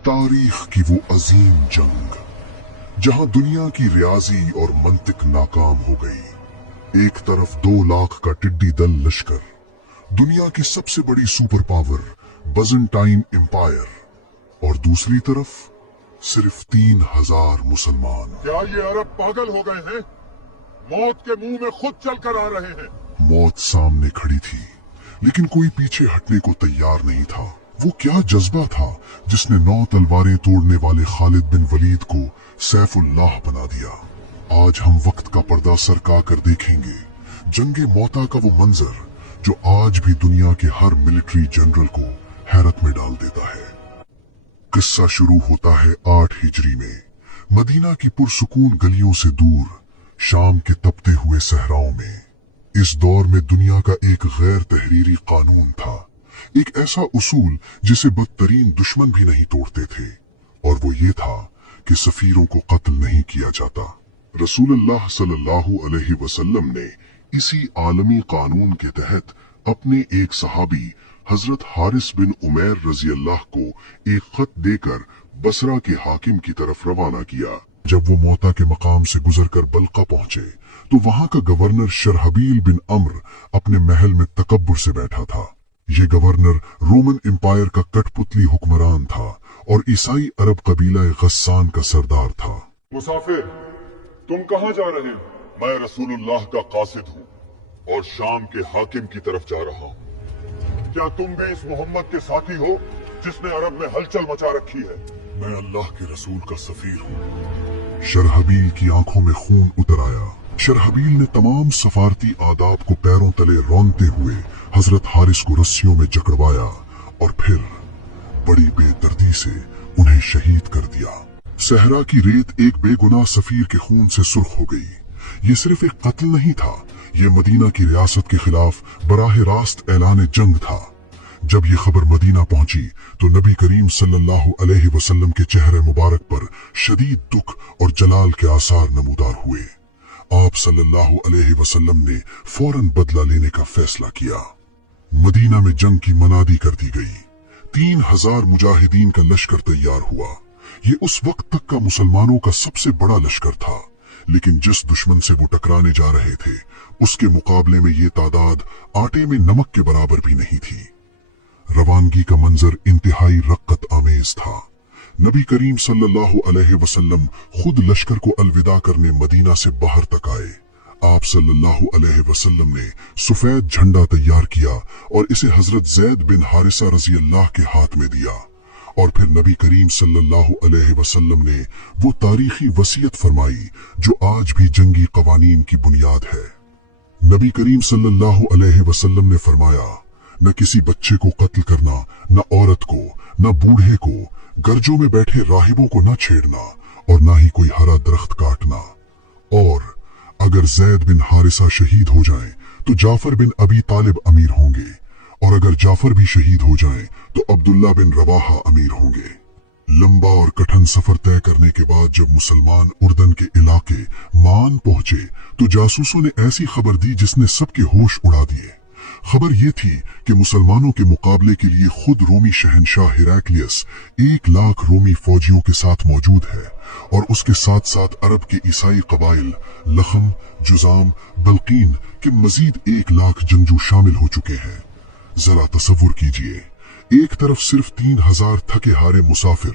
तारीख की वो अजीम जंग जहां दुनिया की रियाजी और मंतिक नाकाम हो गई। एक तरफ 2 लाख का टिड्डी दल लश्कर, दुनिया की सबसे बड़ी सुपर पावर बजंटाइन एम्पायर, और दूसरी तरफ सिर्फ 3000 मुसलमान। क्या ये अरब पागल हो गए हैं? मौत के मुंह में खुद चलकर आ रहे हैं। मौत सामने खड़ी थी, लेकिन कोई पीछे हटने को तैयार नहीं था। वो क्या जज्बा था जिसने 9 तलवारें तोड़ने वाले खालिद बिन वलीद को सैफुल्लाह बना दिया। आज हम वक्त का पर्दा सरका कर देखेंगे जंगे मौता का वो मंजर जो आज भी दुनिया के हर मिलिट्री जनरल को हैरत में डाल देता है। किस्सा शुरू होता है 8 हिजरी में, मदीना की पुरसुकून गलियों से दूर, शाम के तपते हुए सहराओं में। इस दौर में दुनिया का एक गैर तहरीरी कानून था, एक ऐसा उसूल जिसे बदतरीन दुश्मन भी नहीं तोड़ते थे, और वो ये था कि सफीरों को कत्ल नहीं किया जाता। रसूलुल्लाह सल्लल्लाहु अलैहि वसल्लम ने इसी आलमी कानून के तहत अपने एक सहाबी हजरत हारिस बिन उमैर रजी अल्लाह को एक खत देकर बसरा के हाकिम की तरफ रवाना किया। जब वो मौता के मकाम से गुजरकर बल्का पहुंचे तो वहां का गवर्नर शरहबील बिन अम्र अपने महल में तकब्बुर से बैठा था। ये गवर्नर रोमन एम्पायर का कठपुतली हुक्मरान था और ईसाई अरब कबीला गस्सान का सरदार था। मुसाफिर, तुम कहाँ जा रहे हो? मैं रसूलुल्लाह का कासिद हूँ और शाम के हाकिम की तरफ जा रहा हूँ। क्या तुम भी इस मोहम्मद के साथी हो जिसने अरब में हलचल मचा रखी है? मैं अल्लाह के रसूल का सफीर हूँ। शरहबील की आंखों में खून उतर आया। शरहबील ने तमाम सफारती आदाब को पैरों तले रौंदते हुए हजरत हारिस को रस्सियों में जकड़वाया और फिर बड़ी बेदर्दी से उन्हें शहीद कर दिया। सहरा की रेत एक बेगुनाह सफीर के खून से सुर्ख हो गई। ये सिर्फ एक कत्ल नहीं था, ये मदीना की रियासत के खिलाफ बराह रास्त ऐलान जंग था। जब ये खबर मदीना पहुंची तो नबी करीम सल्लल्लाहु अलैहि वसल्लम के चेहरे मुबारक पर शदीद दुख और जलाल के आसार नमूदार हुए। आप सल्लल्लाहु अलैहि वसल्लम ने फौरन बदला लेने का फैसला किया। मदीना में जंग की मनादी कर दी गई। 3000 मुजाहिदीन का लश्कर तैयार हुआ। ये उस वक्त तक का मुसलमानों का सबसे बड़ा लश्कर था, लेकिन जिस दुश्मन से वो टकराने जा रहे थे उसके मुकाबले में ये तादाद आटे में नमक के बराबर भी नहीं थी। रवानगी का मंजर इंतहाई रक्कत आमेज था। नबी करीम सल्लल्लाहु अलैहि वसल्लम खुद लश्कर को अलविदा करने मदीना से बाहर तक आए। आप सल्लल्लाहु अलैहि वसल्लम ने सफेद झंडा तैयार किया और इसे हजरत ज़ैद बिन हारिसा रजी अल्लाह के हाथ में दिया, और फिर नबी करीम सल्लल्लाहु अलैहि वसल्लम ने वो तारीखी वसीयत फरमाई जो आज भी जंगी कवानीन की बुनियाद है। नबी करीम सल्लल्लाहु अलैहि वसल्लम ने फरमाया, न किसी बच्चे को कत्ल करना, न औरत को, न बूढ़े को, गर्जों में बैठे राहिबों को न छेड़ना, और न ही कोई हरा दरख्त काटना। और अगर ज़ैद बिन हारिसा शहीद हो जाएं तो जाफर बिन अबी तालिब अमीर होंगे, और अगर जाफर भी शहीद हो जाएं तो अब्दुल्ला बिन रवाहा अमीर होंगे। लंबा और कठिन सफर तय करने के बाद जब मुसलमान उर्दन के इलाके मान पहुंचे तो जासूसों ने ऐसी खबर दी जिसने सबके होश उड़ा दिए। खबर ये थी कि मुसलमानों के मुकाबले के लिए खुद रोमी शहंशाह हिरैक्लियस 1 लाख रोमी फौजियों के साथ मौजूद है, और उसके साथ साथ अरब के ईसाई कबाइल लखम, जुजाम, बल्कीन के मजीद 1 लाख जंगजू शामिल हो चुके हैं। जरा तसव्वुर कीजिए, एक तरफ सिर्फ 3000 थके हारे मुसाफिर